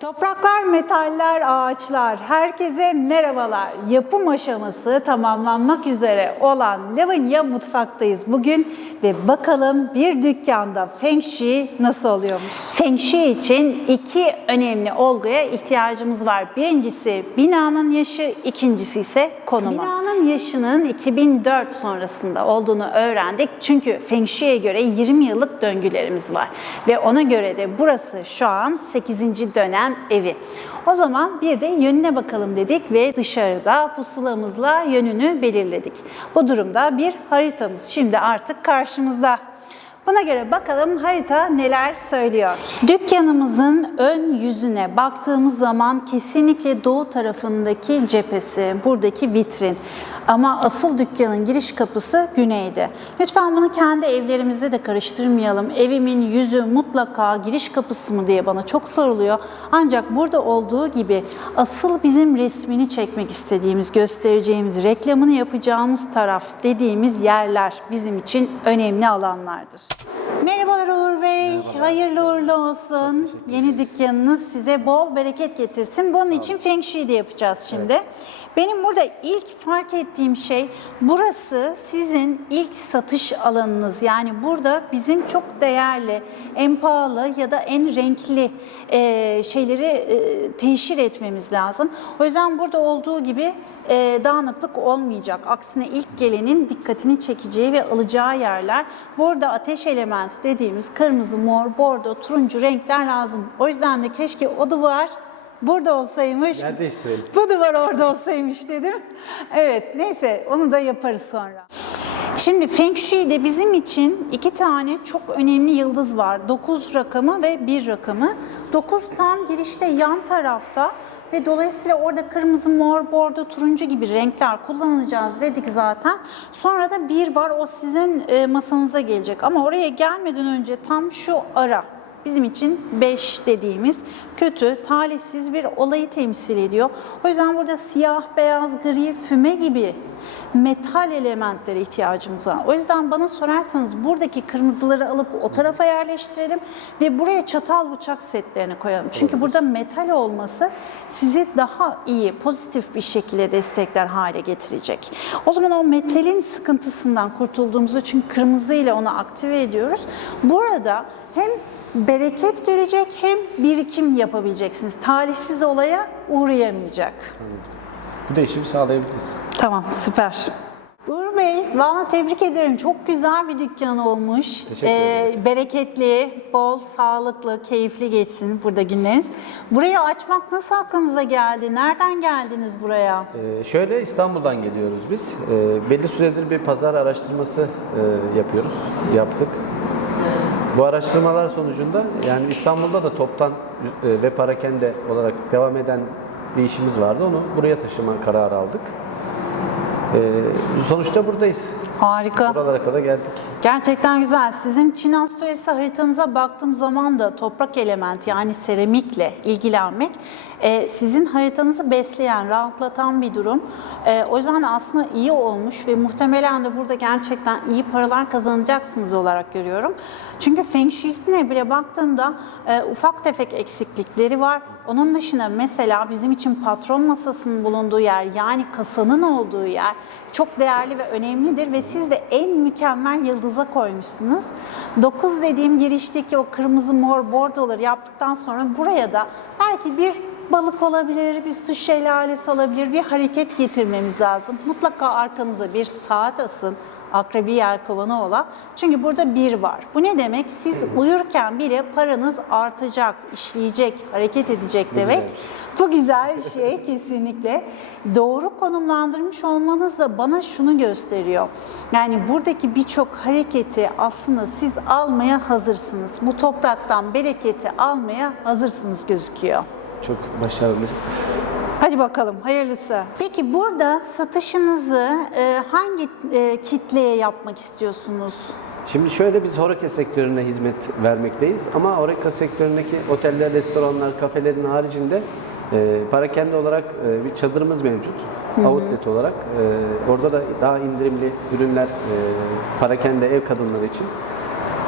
Topraklar, metaller, ağaçlar, herkese merhabalar. Yapım aşaması tamamlanmak üzere olan Lavanya mutfaktayız bugün ve bakalım bir dükkanda Feng Shui nasıl oluyormuş? Feng Shui için iki önemli olguya ihtiyacımız var. Birincisi binanın yaşı, ikincisi ise konumu. Binanın yaşının 2004 sonrasında olduğunu öğrendik. Çünkü Feng Shui'ye göre 20 yıllık döngülerimiz var. Ve ona göre de burası şu an 8. dönem evi. O zaman bir de yönüne bakalım dedik ve dışarıda pusulamızla yönünü belirledik. Bu durumda bir haritamız şimdi artık karşımızda. Buna göre bakalım harita neler söylüyor. Dükkanımızın ön yüzüne baktığımız zaman kesinlikle doğu tarafındaki cephesi, buradaki vitrin. Ama asıl dükkanın giriş kapısı güneyde. Lütfen bunu kendi evlerimizde de karıştırmayalım. Evimin yüzü mutlaka giriş kapısı mı diye bana çok soruluyor. Ancak burada olduğu gibi asıl bizim resmini çekmek istediğimiz, göstereceğimiz, reklamını yapacağımız taraf dediğimiz yerler bizim için önemli alanlardır. Merhabalar Uğur Bey, hayırlı uğurlu olsun. Yeni dükkanınız size bol bereket getirsin. Bunun için Feng Shui de yapacağız şimdi. Benim burada ilk fark ettiğim şey burası sizin ilk satış alanınız. Yani burada bizim çok değerli, en pahalı ya da en renkli e, şeyleri e, teşhir etmemiz lazım. O yüzden burada olduğu gibi e, dağınıklık olmayacak. Aksine ilk gelenin dikkatini çekeceği ve alacağı yerler. Burada ateş elementi dediğimiz kırmızı, mor, bordo, turuncu renkler lazım. O yüzden de keşke o duvar burada olsaymış. Yer değiştirelim. Bu duvar orada olsaymış dedim. Evet neyse onu da yaparız sonra. Şimdi Feng Shui'de bizim için iki tane çok önemli yıldız var. 9 rakamı ve 1 rakamı. 9 tam girişte yan tarafta ve dolayısıyla orada kırmızı, mor, bordo, turuncu gibi renkler kullanacağız dedik zaten. Sonra da bir var o sizin e, masanıza gelecek. Ama oraya gelmeden önce tam şu ara bizim için 5 dediğimiz kötü, talihsiz bir olayı temsil ediyor. O yüzden burada siyah, beyaz, gri, füme gibi metal elementlere ihtiyacımız var. O yüzden bana sorarsanız buradaki kırmızıları alıp o tarafa yerleştirelim ve buraya çatal bıçak setlerini koyalım. Çünkü burada metal olması sizi daha iyi, pozitif bir şekilde destekler hale getirecek. O zaman o metalin sıkıntısından kurtulduğumuzu çünkü kırmızıyla onu aktive ediyoruz. Burada hem bereket gelecek hem birikim yapabileceksiniz. Talihsiz olaya uğrayamayacak. Bu değişimi sağlayabiliriz. Tamam, süper. Uğur Bey, valla tebrik ederim. Çok güzel bir dükkan olmuş. Ee, Teşekkür ederiz. bereketli, bol, sağlıklı, keyifli geçsin burada günleriniz. Burayı açmak nasıl aklınıza geldi? Nereden geldiniz buraya? Ee, şöyle İstanbul'dan geliyoruz biz. Ee, belli süredir bir pazar araştırması e, yapıyoruz, yaptık. Bu araştırmalar sonucunda yani İstanbul'da da toptan e, ve parakende olarak devam eden bir işimiz vardı. Onu buraya taşıma kararı aldık. Ee, sonuçta buradayız. Harika. Buralara kadar geldik. Gerçekten güzel. Sizin Çin astrolojisi haritanıza baktığım zaman da toprak elementi yani seramikle ilgilenmek e, sizin haritanızı besleyen, rahatlatan bir durum. E, o yüzden aslında iyi olmuş ve muhtemelen de burada gerçekten iyi paralar kazanacaksınız olarak görüyorum. Çünkü Feng Shui'sine bile baktığımda e, ufak tefek eksiklikleri var. Onun dışında mesela bizim için patron masasının bulunduğu yer yani kasanın olduğu yer çok değerli ve önemlidir ve siz de en mükemmel yıldıza koymuşsunuz. 9 dediğim girişteki o kırmızı mor bordoları yaptıktan sonra buraya da belki bir balık olabilir, bir su şelalesi olabilir, bir hareket getirmemiz lazım. Mutlaka arkanıza bir saat asın akrebi yelkovanı olan. Çünkü burada bir var. Bu ne demek? Siz uyurken bile paranız artacak, işleyecek, hareket edecek demek. güzelmiş. Bu güzel bir şey kesinlikle. Doğru konumlandırmış olmanız da bana şunu gösteriyor. Yani buradaki birçok hareketi aslında siz almaya hazırsınız. Bu topraktan bereketi almaya hazırsınız gözüküyor. Çok başarılı. Hadi bakalım hayırlısı. Peki burada satışınızı e, hangi e, kitleye yapmak istiyorsunuz? Şimdi şöyle biz Horeca sektörüne hizmet vermekteyiz ama Horeca sektöründeki oteller, restoranlar, kafelerin haricinde e, parakende olarak e, bir çadırımız mevcut. Outlet olarak. E, orada da daha indirimli ürünler e, parakende ev kadınları için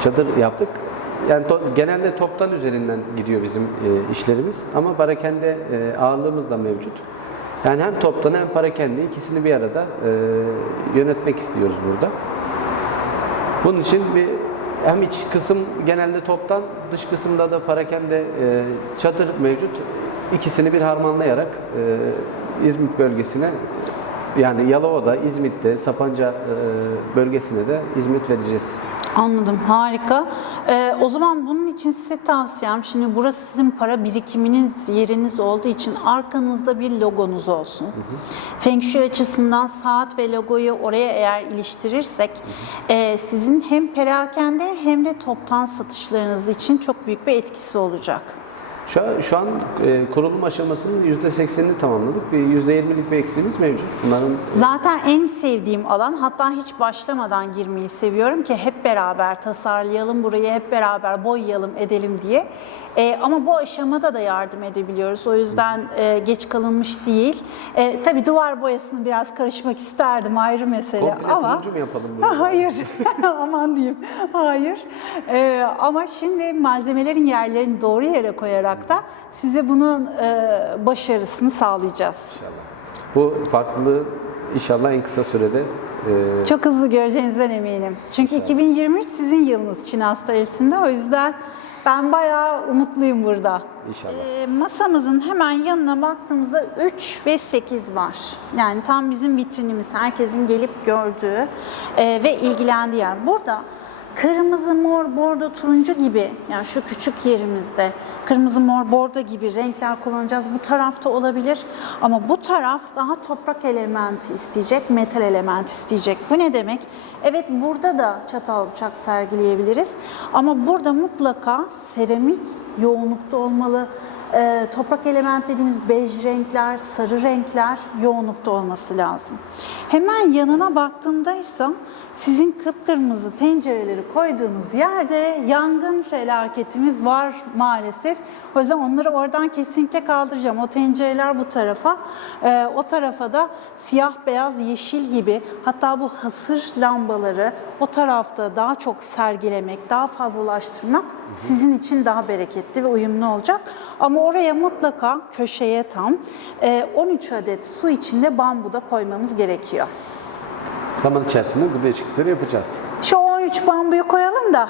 çadır yaptık. yani to- genelde toptan üzerinden gidiyor bizim e, işlerimiz ama parakende e, ağırlığımız da mevcut. Yani hem toptan hem parakende ikisini bir arada e, yönetmek istiyoruz burada. Bunun için bir hem iç kısım genelde toptan, dış kısımda da parakende e, çadır mevcut. İkisini bir harmanlayarak e, İzmit bölgesine yani Yalova'da, İzmit'te, Sapanca e, bölgesine de hizmet vereceğiz. Anladım, harika. Ee, o zaman bunun için size tavsiyem, şimdi burası sizin para birikiminiz yeriniz olduğu için arkanızda bir logonuz olsun. Feng Shui açısından saat ve logoyu oraya eğer iliştirirsek, e, sizin hem perakende hem de toptan satışlarınız için çok büyük bir etkisi olacak. Şu şu an e, kurulum aşamasının %80'ini tamamladık. Bir %20'lik bir eksiğimiz mevcut. Bunların Zaten en sevdiğim alan hatta hiç başlamadan girmeyi seviyorum ki hep beraber tasarlayalım burayı hep beraber boyayalım edelim diye. Ee, ama bu aşamada da yardım edebiliyoruz. O yüzden e, geç kalınmış değil. E, tabii duvar boyasını biraz karışmak isterdim ayrı mesele komple ama turuncu mu yapalım bunu? Hayır, aman diyeyim. Hayır. Ee, ama şimdi malzemelerin yerlerini doğru yere koyarak da size bunun e, başarısını sağlayacağız. Bu farklılığı inşallah en kısa sürede e, Çok hızlı göreceğinizden eminim. Çünkü 2023 sizin yılınız Çin Astrolojisi'nde. O yüzden ben bayağı umutluyum burada. inşallah. Ee, masamızın hemen yanına baktığımızda 3 ve 8 var. Yani tam bizim vitrinimiz, herkesin gelip gördüğü e, ve ilgilendiği yer. Burada kırmızı, mor, bordo, turuncu gibi yani şu küçük yerimizde kırmızı, mor, bordo gibi renkler kullanacağız. Bu tarafta olabilir ama bu taraf daha toprak elementi isteyecek, metal element isteyecek. Bu ne demek? Evet burada da çatal bıçak sergileyebiliriz ama burada mutlaka seramik yoğunlukta olmalı. Ee, toprak element dediğimiz bej renkler, sarı renkler yoğunlukta olması lazım. Hemen yanına baktığımda sizin kıpkırmızı tencereleri koyduğunuz yerde yangın felaketimiz var maalesef. O yüzden onları oradan kesinlikle kaldıracağım. O tencereler bu tarafa, ee, o tarafa da siyah, beyaz, yeşil gibi hatta bu hasır lambaları o tarafta daha çok sergilemek, daha fazlalaştırmak sizin için daha bereketli ve uyumlu olacak. Ama oraya mutlaka köşeye tam e, 13 adet su içinde bambu da koymamız gerekiyor. Zaman içerisinde bu değişiklikleri yapacağız. Şu 13 bambuyu koyalım da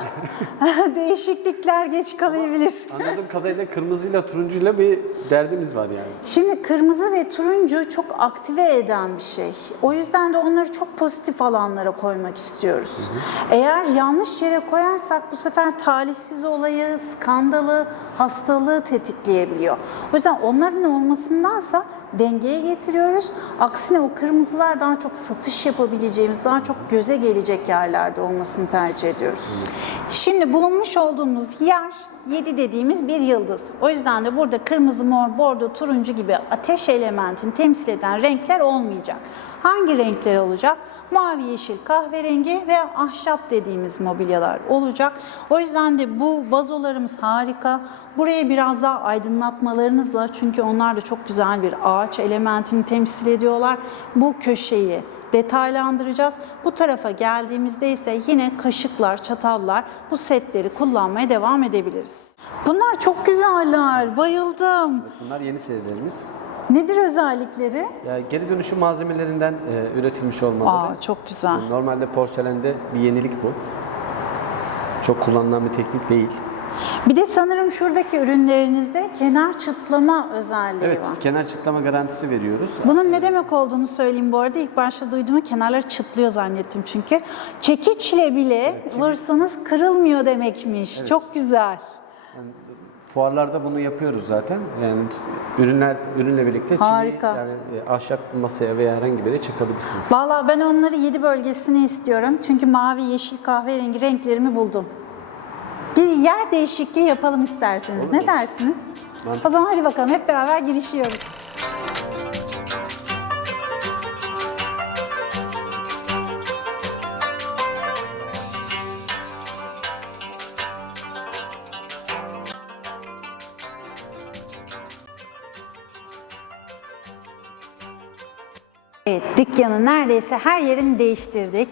değişiklikler geç kalabilir. Anladığım kadarıyla kırmızıyla turuncuyla bir derdimiz var yani. Şimdi kırmızı ve turuncu çok aktive eden bir şey. O yüzden de onları çok pozitif alanlara koymak istiyoruz. Eğer yanlış yere koyarsak bu sefer talihsiz olayı, skandalı, hastalığı tetikleyebiliyor. O yüzden onların olmasındansa dengeye getiriyoruz. Aksine o kırmızılar daha çok satış yapabileceğimiz, daha çok göze gelecek yerlerde olmasını tercih ediyoruz. Şimdi bulunmuş olduğumuz yer 7 dediğimiz bir yıldız. O yüzden de burada kırmızı, mor, bordo, turuncu gibi ateş elementini temsil eden renkler olmayacak. Hangi renkler olacak? Mavi, yeşil, kahverengi ve ahşap dediğimiz mobilyalar olacak. O yüzden de bu vazolarımız harika. Buraya biraz daha aydınlatmalarınızla çünkü onlar da çok güzel bir ağaç elementini temsil ediyorlar. Bu köşeyi detaylandıracağız. Bu tarafa geldiğimizde ise yine kaşıklar, çatallar bu setleri kullanmaya devam edebiliriz. Bunlar çok güzeller. Bayıldım. Bunlar yeni serilerimiz. Nedir özellikleri? Ya geri dönüşüm malzemelerinden e, üretilmiş olmaları. Aa çok güzel. Normalde porselende bir yenilik bu. Çok kullanılan bir teknik değil. Bir de sanırım şuradaki ürünlerinizde kenar çıtlama özelliği Evet, var. kenar çıtlama garantisi veriyoruz. Bunun ne demek olduğunu söyleyeyim bu arada. İlk başta duyduğumu kenarları çıtlıyor zannettim çünkü. Çekiçle bile vursanız kırılmıyor demekmiş. Çok güzel. Fuarlarda bunu yapıyoruz zaten. Yani ürünler ürünle birlikte çivi, Harika. yani e, ahşap masaya veya herhangi bir yere çakabilirsiniz. Vallahi ben onları 7 bölgesine istiyorum. Çünkü mavi, yeşil, kahverengi renklerimi buldum. Bir yer değişikliği yapalım isterseniz. Ne dersiniz? Mantıklı. O zaman hadi bakalım hep beraber girişiyoruz. Evet, dükkanın neredeyse her yerini değiştirdik.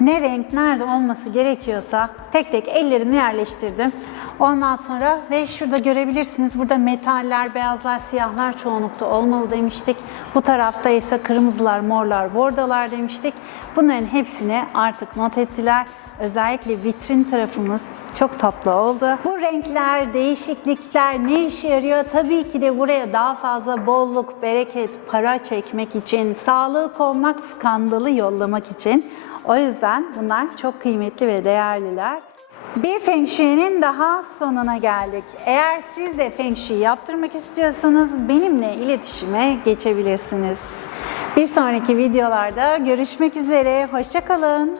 Ne renk nerede olması gerekiyorsa tek tek ellerimle yerleştirdim. Ondan sonra ve şurada görebilirsiniz burada metaller, beyazlar, siyahlar çoğunlukta olmalı demiştik. Bu tarafta ise kırmızılar, morlar, bordolar demiştik. Bunların hepsini artık not ettiler. Özellikle vitrin tarafımız çok tatlı oldu. Bu renkler, değişiklikler ne işe yarıyor? Tabii ki de buraya daha fazla bolluk, bereket, para çekmek için, sağlığı konmak, skandalı yollamak için. O yüzden bunlar çok kıymetli ve değerliler. Bir Feng Shui'nin daha sonuna geldik. Eğer siz de Feng Shui yaptırmak istiyorsanız benimle iletişime geçebilirsiniz. Bir sonraki videolarda görüşmek üzere. Hoşçakalın.